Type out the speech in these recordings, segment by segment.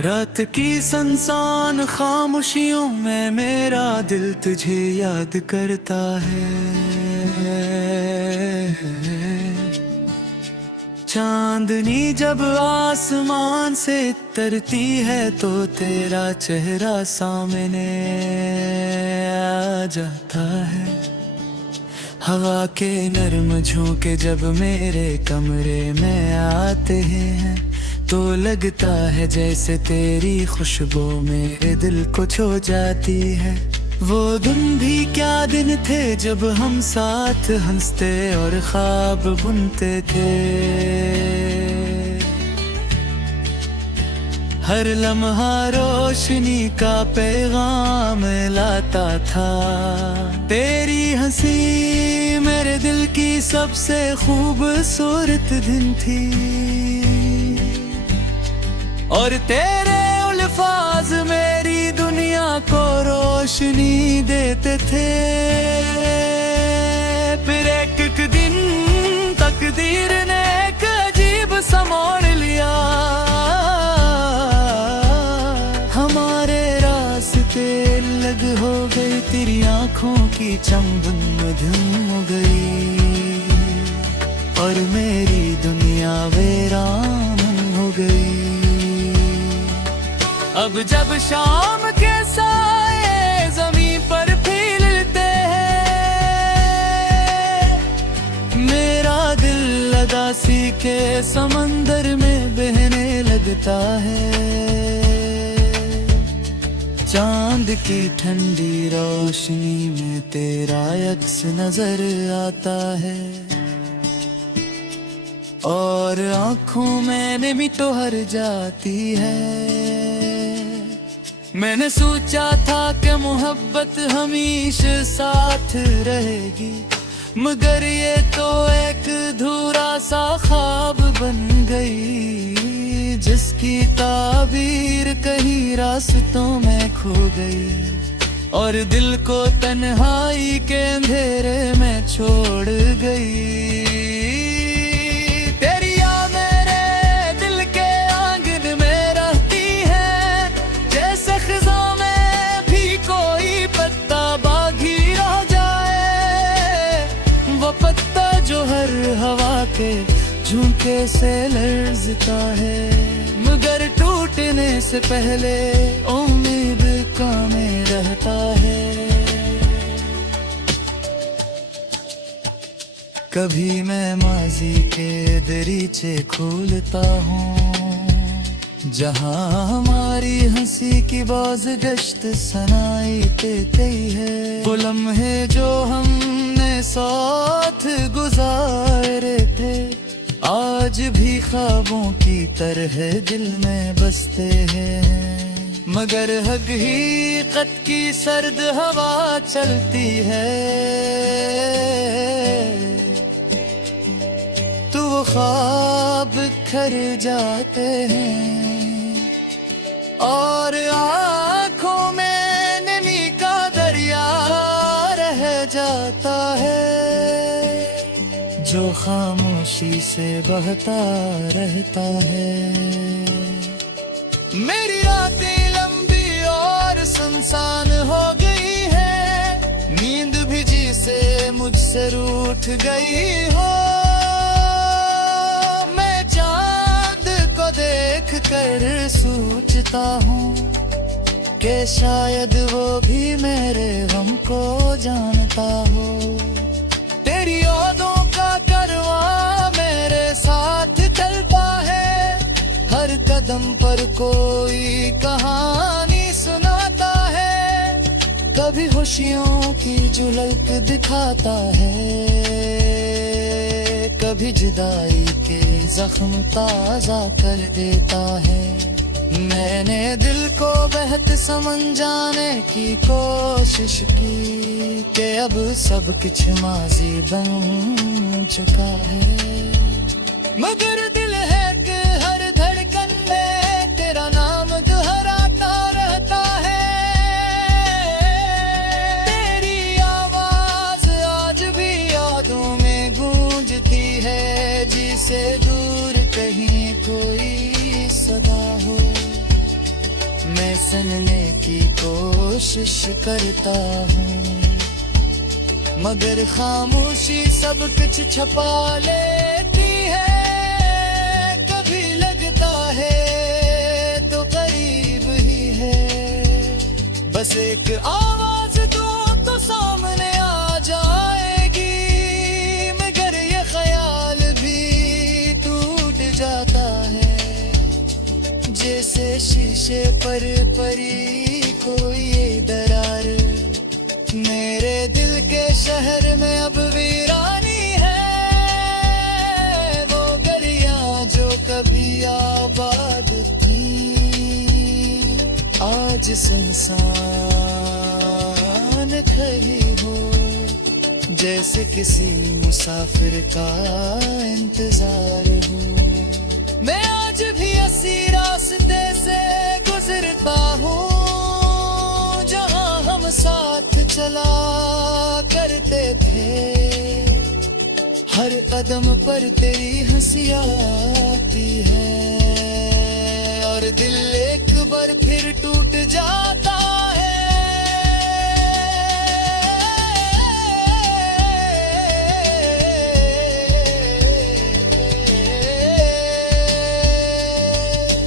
रात की सुनसान खामोशियों में मेरा दिल तुझे याद करता है। चांदनी जब आसमान से तरती है तो तेरा चेहरा सामने आ जाता है। हवा के नर्म झोंके जब मेरे कमरे में आते हैं तो लगता है जैसे तेरी खुशबू मेरे दिल को छू जाती है। वो दिन भी क्या दिन थे जब हम साथ हंसते और ख्वाब बुनते थे। हर लम्हा रोशनी का पैगाम लाता था। तेरी हंसी मेरे दिल की सबसे खूबसूरत दिन थी और तेरे अल्फाज मेरी दुनिया को रोशनी देते थे। फिर एक दिन तकदीर ने एक अजीब सा मोड़ लिया। हमारे रास्ते अलग हो गए, तेरी आंखों की चंबन मधुम गई और मेरी दुनिया वीरान हो गई। अब जब शाम के साए ज़मीन पर फैलते हैं, मेरा दिल उदासी के समंदर में बहने लगता है। चांद की ठंडी रोशनी में तेरा अक्स नजर आता है और आंखों में नमी तो हर जाती है। मैंने सोचा था कि मोहब्बत हमेशा साथ रहेगी, मगर ये तो एक अधूरा सा ख्वाब बन गई जिसकी ताबीर कहीं रास्तों में खो गई और दिल को तन्हाई के अंधेरे में छोड़ गई। हवा के झुमके से लर्जता है, मगर टूटने से पहले उम्मीद कामे रहता है। कभी मैं माजी के दरीचे खोलता हूँ जहाँ हमारी हंसी की बाज गश्त सनाई देती है। वो लम्हे जो हमने साथ गुजारे थे आज भी ख्वाबों की तरह दिल में बसते हैं, मगर हकीकत की सर्द हवा चलती है तो वो ख्वाब खर जाते हैं और आँखों में नमी का दरिया रह जाता है जो खामोशी से बहता रहता है। मेरी रातें लंबी और सुनसान हो गई है, नींद भी जी से मुझसे रूठ गई हो। मैं चांद को देख कर सोचता हूँ कि शायद वो भी मेरे गम को जानता हो। तेरी यादों का कारवां मेरे साथ चलता है, हर कदम पर कोई कहानी सुनाता है। कभी खुशियों की झलक दिखाता है, कभी जुदाई के जख्म ताजा कर देता है। मैंने दिल को बेहद समझ जाने की कोशिश की कि अब सब कुछ माजी बन चुका है, मगर दिल है कि हर धड़कन में तेरा नाम दोहराता रहता है। तेरी आवाज आज भी यादों में गूंजती है, जिसे दूर कहीं कोई सदा हो। मैं सुनने की कोशिश करता हूँ, मगर खामोशी सब कुछ छपा लेती है। कभी लगता है तो करीब ही है, बस एक आवाज दो तो सामने आ जाएगी, मगर ये ख्याल भी टूट जाता है। जैसे शीशे पर परी कोई ये दरार, मेरे दिल के शहर में अब वीरानी है। वो गलियां जो कभी आबाद थी, आज सुनसान खड़ी हो। जैसे किसी मुसाफिर का इंतजार हो। मैं आज भी इसी रास्ते से गुजरता हूँ, जहाँ हम साथ चला करते थे। हर कदम पर तेरी हंसी आती है, और दिल एक बार फिर टूट जाता है।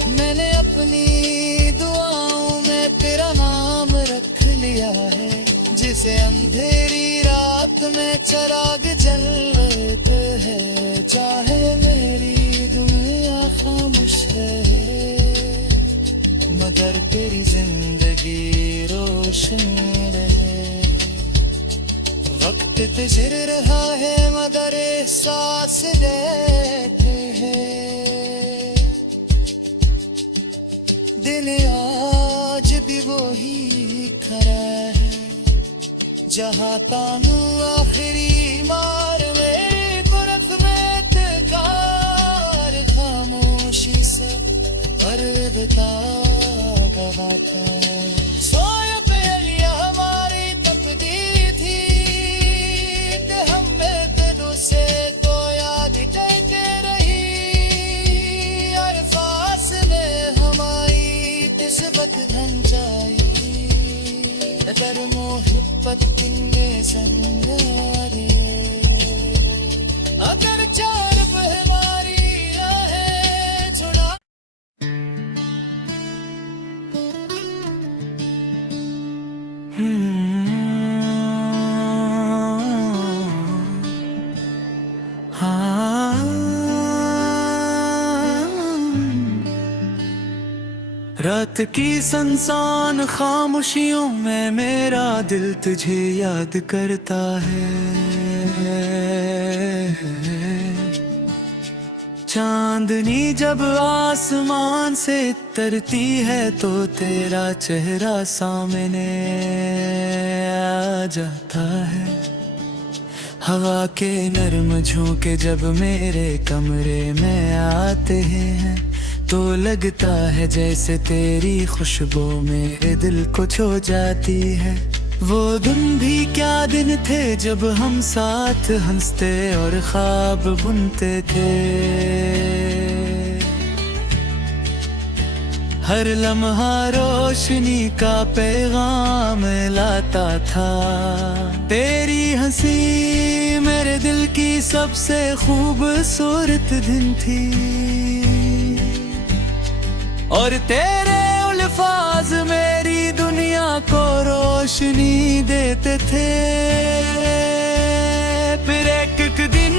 मैंने अपनी दुआओं में तेरा नाम रख लिया है, जिसे अंधेरी रात में चिराग जलते है। चाहे मेरी दुनिया खामोश रहे, मगर तेरी जिंदगी रोशन रहे। वक्त गुजर रहा है मगर एहसास रहते हैं। दिल आज भी वो ही खड़ा है, जहाँ तानू आखिरी मार मेरी तरफ में तकार। खामोशी से पर्वता गवाता है। सोया पहलिया हमारी तकदीर थी, कि हम में से तो याद कहते रही। अरफास में हमारी तिस्बत धन जाई, अगर मोहब्बत किन्ने संगारे। अगर चार हमारी राहें छुड़ा। रात की सुनसान खामोशियों में मेरा दिल तुझे याद करता है। चांदनी जब आसमान से तरती है तो तेरा चेहरा सामने आ जाता है। हवा के नरम झोंके जब मेरे कमरे में आते हैं, तो लगता है जैसे तेरी खुशबू मेरे दिल को छू जाती है। वो दिन भी क्या दिन थे जब हम साथ हंसते और ख्वाब बुनते थे। हर लम्हा रोशनी का पैगाम लाता था। तेरी हंसी मेरे दिल की सबसे खूबसूरत दिन थी, और तेरे अल्फाज मेरी दुनिया को रोशनी देते थे। फिर एक दिन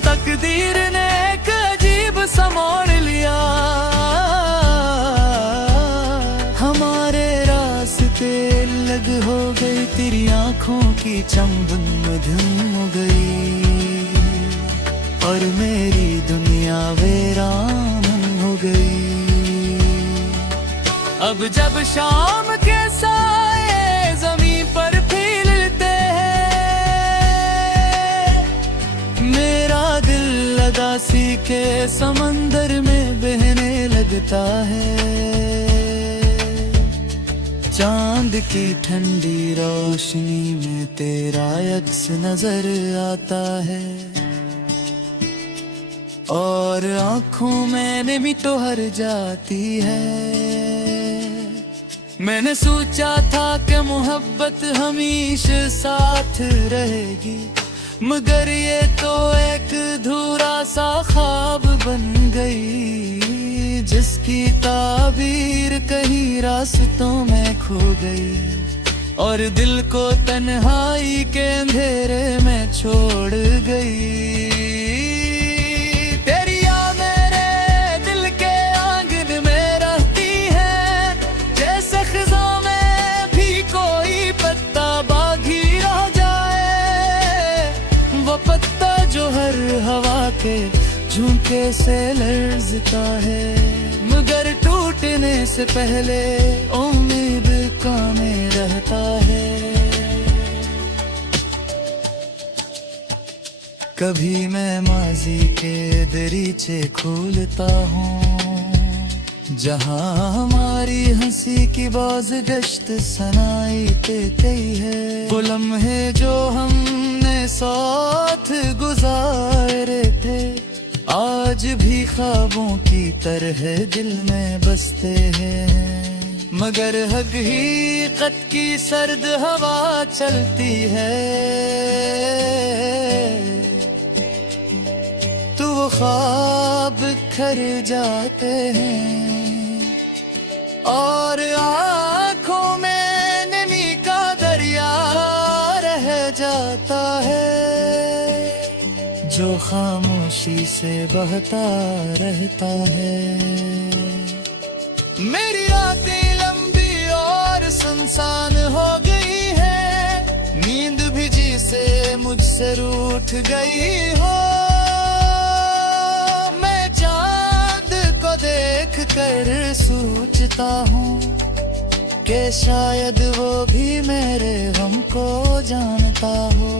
तकदीर ने एक अजीब सा मोड़ लिया, हमारे रास्ते अलग हो गई। तेरी आंखों की चंबन मधुम हो गई, और मेरी दुनिया वीरान हो गई। अब जब शाम के साए जमीन पर फैलते हैं, मेरा दिल उदासी के समंदर में बहने लगता है। चांद की ठंडी रोशनी में तेरा अक्स नजर आता है, और आंखों में नमी तो हर जाती है। मैंने सोचा था कि मोहब्बत हमेशा साथ रहेगी, मगर ये तो एक अधूरा सा ख्वाब बन गई, जिसकी ताबीर कहीं रास्तों में खो गई और दिल को तन्हाई के अंधेरे में छोड़ गई। तेरी याद मेरे दिल के आंगन में रहती है, जैसे खिज़ां में भी कोई पत्ता बागी रह जाए, वो पत्ता जो हर हवा के झोंके से लर्ज़ता है, मगर टूटने से पहले उम्मीद कामे रहता है। कभी मैं माजी के दरीचे खोलता हूँ, जहाँ हमारी हंसी की बाज गश्त सनाई देती है, वो लम्हे जो हमने साथ गुजारे थे आज भी ख्वाबों की तरह दिल में बसते हैं, मगर हकीकत की सर्द हवा चलती है तो वो ख्वाब खर जाते हैं और आँखों में नमी का दरिया रह जाता है, जो खामोशी से बहता रहता है। मेरी रातें लंबी और सुनसान हो गई है, नींद भी जी से मुझसे रूठ गई हो, मैं चांद को देख कर सोचता हूँ कि शायद वो भी मेरे गम को जानता हो।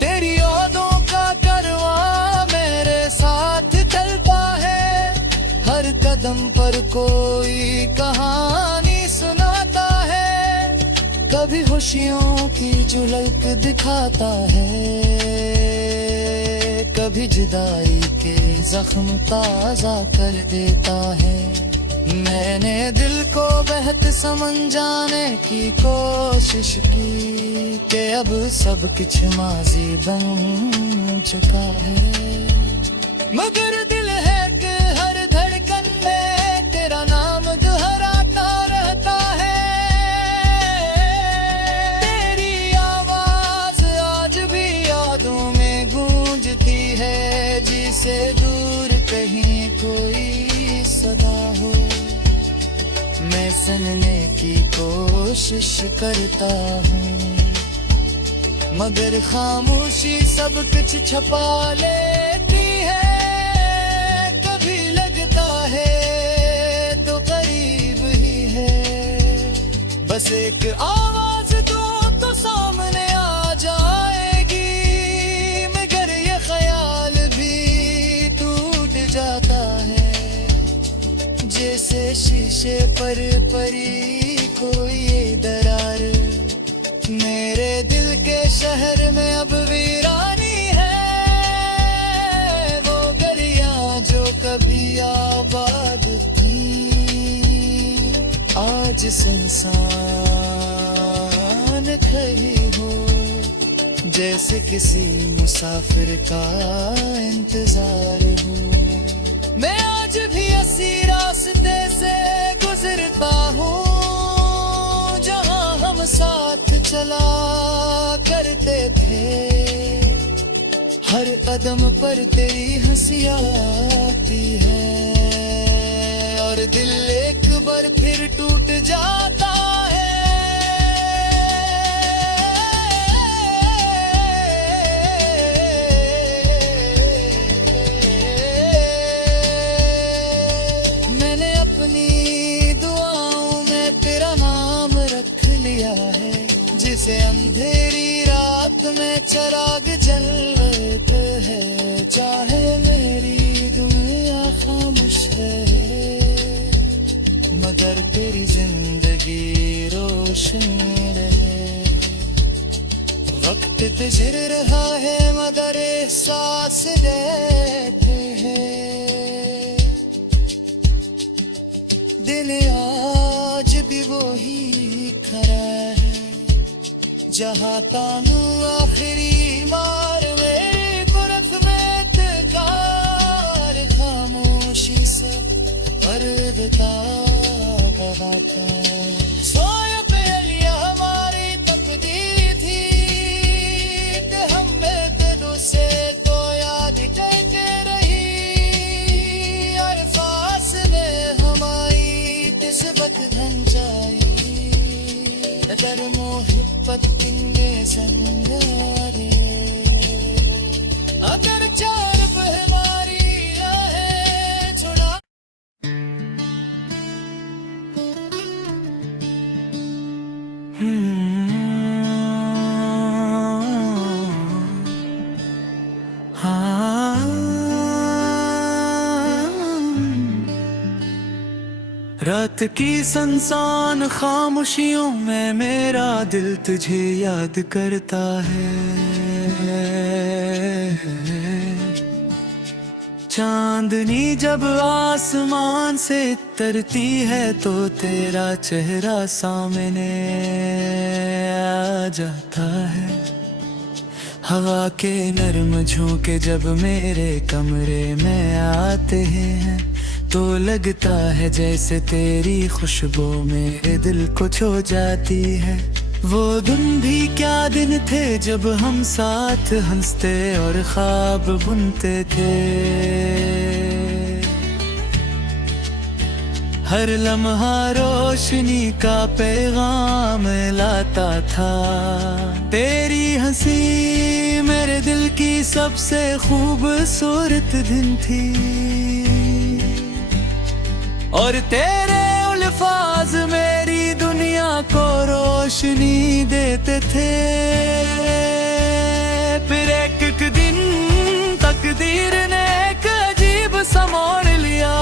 तेरी यादों का कारवां मेरे साथ चलता है, हर कदम पर कोई कहानी सुनाता है, कभी खुशियों की झलक दिखाता है, कभी जुदाई के जख्म ताजा कर देता है। मैंने दिल को बहत समझ जाने की कोशिश की कि अब सब कुछ माजी बन चुका है, मगर दिल है कि हर धड़कन में तेरा नाम दोहराता रहता है। तेरी आवाज आज भी यादों में गूंजती है, जिसे दूर कहीं कोई सदा हो, मैं सुनने की कोशिश करता हूँ, मगर खामोशी सब कुछ छपा लेती है। कभी लगता है तो करीब ही है, बस एक आवाज दो तो सामने आ जाएगी, मगर ये ख्याल भी टूट जाता है, जैसे शीशे पर परी कोई दरार। मेरे दिल के शहर में अब वीरानी है, वो गलियां जो कभी आबाद थी आज सुनसान खड़ी हो, जैसे किसी मुसाफिर का इंतजार हो। मैं आज भी इसी रास्ते से गुजरता हूँ, जहाँ हम साथ चला करते थे, हर कदम पर तेरी हंसी आती है और दिल एक बार फिर टूट जाता है। मैंने अपनी दुआओं में तेरा नाम रख लिया है, जिसे अंधेरी रात में चिराग जलते है, चाहे मेरी दुनिया खामोश रहे, मगर तेरी जिंदगी रोशन रहे। वक्त गुजर रहा है मगर एहसास देते हैं, दिन आज भी वो ही खरा है। जहाँ तानू आखिरी मार मेरी तरफ में तकार, खामोशी से अलविदा गवाता। सोया पहलिया हमारी तकदीर थी कि हम में दिलों से तो याद कहते रही, और फासले हमारी तिस्बत धन जाई, अगर मोहब्बत किन्ने संगारे, अगर चार हमारी राहें छुड़ा। रात की सुनसान खामोशियों में मेरा दिल तुझे याद करता है। चांदनी जब आसमान से उतरती है तो तेरा चेहरा सामने आ जाता है। हवा के नर्म झोंके जब मेरे कमरे में आते हैं तो लगता है जैसे तेरी खुशबू मेरे दिल को छू जाती है। वो दिन भी क्या दिन थे जब हम साथ हंसते और ख्वाब बुनते थे। हर लम्हा रोशनी का पैगाम लाता था। तेरी हंसी मेरे दिल की सबसे खूबसूरत दिन थी, और तेरे अल्फाज मेरी दुनिया को रोशनी देते थे। फिर एक दिन तकदीर ने एक अजीब सा मोड़ लिया,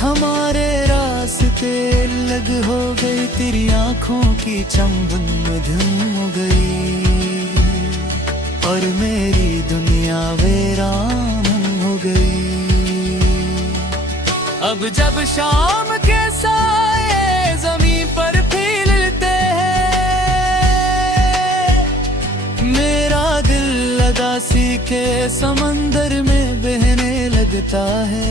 हमारे रास्ते अलग हो गई। तेरी आंखों की चंबन मधुम हो गई और मेरी दुनिया वीरान हो गई। अब जब शाम के साए ज़मीं पर फैलते हैं, मेरा दिल उदासी के समंदर में बहने लगता है।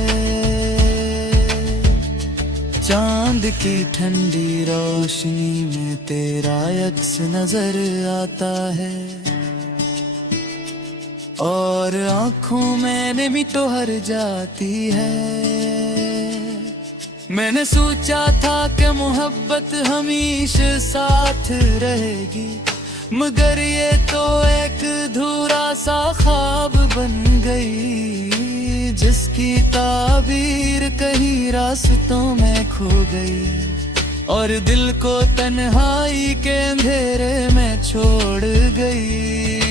चांद की ठंडी रोशनी में तेरा अक्स नजर आता है, और आंखों में नमी तो हर जाती है। मैंने सोचा था कि मोहब्बत हमेशा साथ रहेगी, मगर ये तो एक अधूरा सा ख्वाब बन गई, जिसकी ताबीर कहीं रास्तों में खो गई, और दिल को तन्हाई के अंधेरे में छोड़ गई।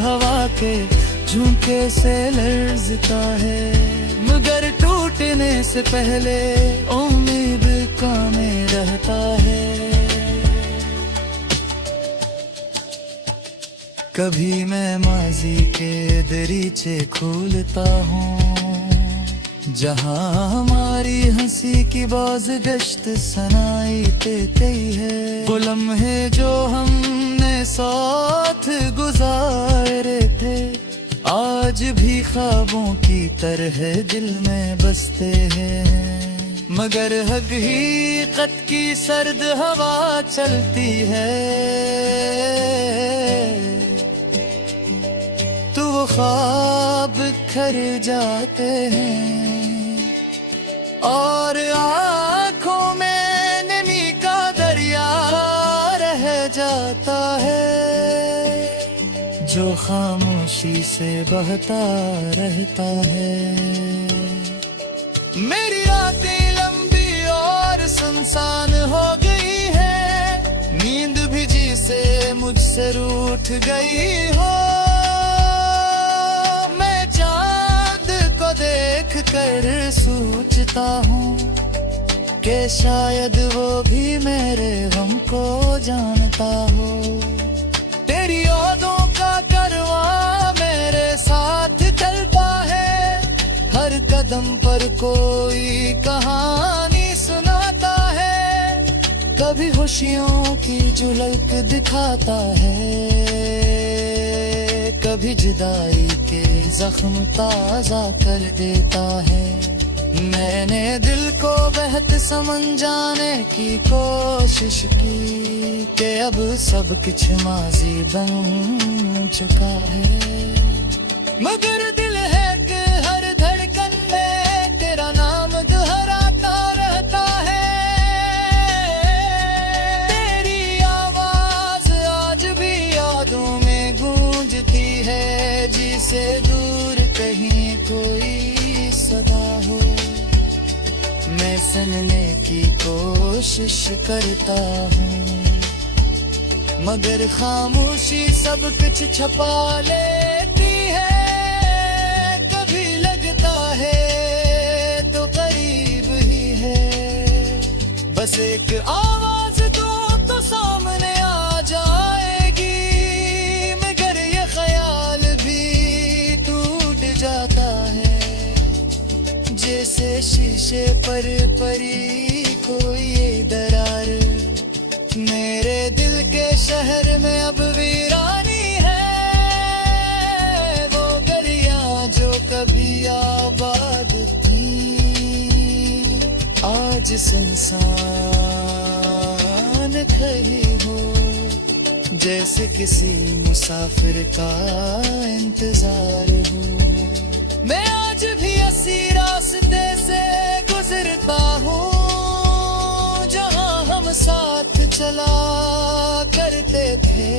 हवा के झोंके से लर्जता है, मगर टूटने से पहले उम्मीद कामे रहता है। कभी मैं माजी के दरीचे खोलता हूँ, जहाँ हमारी हंसी की बाज गश्त सनाई देती है। वो लम्हे जो हमने साथ गुजारे थे, आज भी ख्वाबों की तरह दिल में बसते हैं, मगर हकीकत की सर्द हवा चलती है, तो वो ख्वाब खर जाते हैं, और आँखों में नमी का दरिया रह जाता है, जो खामोशी से बहता रहता है। मेरी रातें लंबी और सुनसान हो गई है, नींद भी जी से मुझसे रूठ गई हो। मैं चांद को देख कर सोचता हूँ, कि शायद वो भी मेरे गम को जानता हो। तेरी यादों का करवा मेरे साथ चलता है, हर कदम पर कोई कहानी सुनाता है। कभी खुशियों की झलक दिखाता है, कभी जुदाई के जख्म ताजा कर देता है। मैंने दिल को बहत समझ जाने की कोशिश की कि अब सब कुछ माजी बन चुका है। मगर दिल है कि हर धड़कन में तेरा नाम दोहराता रहता है। तेरी आवाज आज भी यादों में गूंजती है, जिसे दूर कहीं कोई सदा हो। मैं सुनने की कोशिश करता हूँ, मगर खामोशी सब कुछ छुपा लेती है। कभी लगता है तो करीब ही है, बस एक आवाज तो सामने आ जाएगी। मगर ये ख्याल भी टूट जाता है, जैसे शीशे पर पड़ी कोई दरार। मेरे दिल के शहर में अब वीरानी है, वो गलियां जो कभी आबाद थी आज सुनसान खड़ी हो। जैसे किसी मुसाफिर का इंतजार हो। मैं आज भी इसी रास्ते से गुजरता हूँ, जहाँ हम साथ चला करते थे।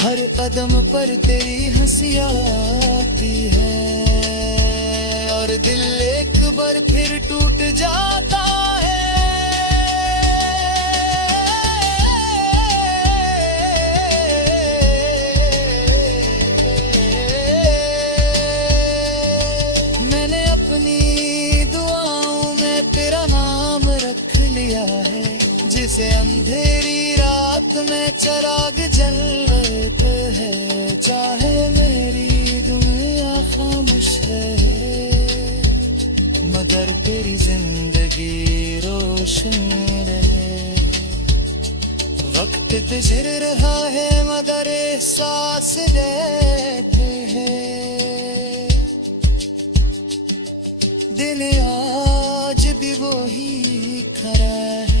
हर कदम पर तेरी हंसी आती है, और दिल एक बार फिर टूट जाता है। जिसे अंधेरी रात में चराग जलते है, चाहे मेरी दुनिया खामोश रहे, मगर तेरी जिंदगी रोशन रहे। वक्त गुजर रहा है मगर एहसास रहते हैं। दिल आज भी वो ही खड़ा है,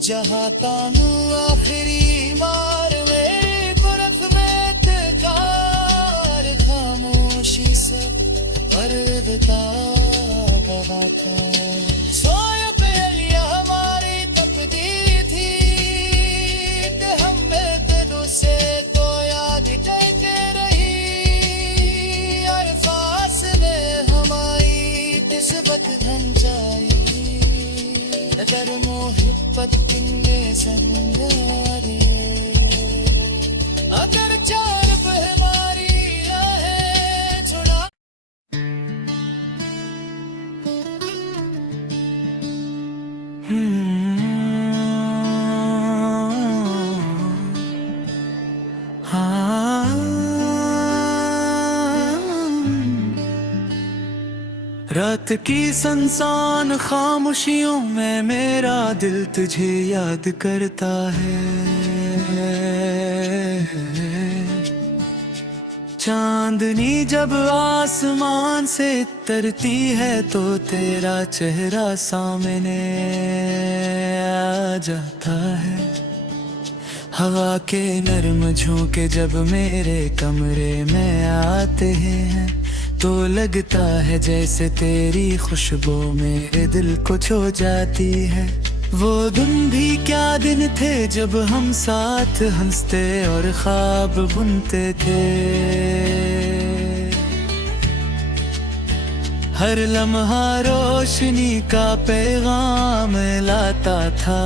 जहाँ तानू आखिरी मार मेरी तरफ में तकार। खामोशी से पर्वता गवाता है। सोया पहलिया हमारी तपती थी, हम में तो से तो याद कहते रही। और फास में हमारी तिस्बत धन चाहिए, अगर मोहब्बत किन्ने संगारे। अगर चार हमारी राहें छुड़ा। रात की सुनसान खामोशियों में मेरा दिल तुझे याद करता है। चांदनी जब आसमान से तरती है तो तेरा चेहरा सामने आ जाता है। हवा के नर्म झोंके जब मेरे कमरे में आते हैं तो लगता है जैसे तेरी खुशबू मेरे दिल को छू जाती है। वो दिन भी क्या दिन थे जब हम साथ हंसते और ख्वाब बुनते थे। हर लम्हा रोशनी का पैगाम लाता था।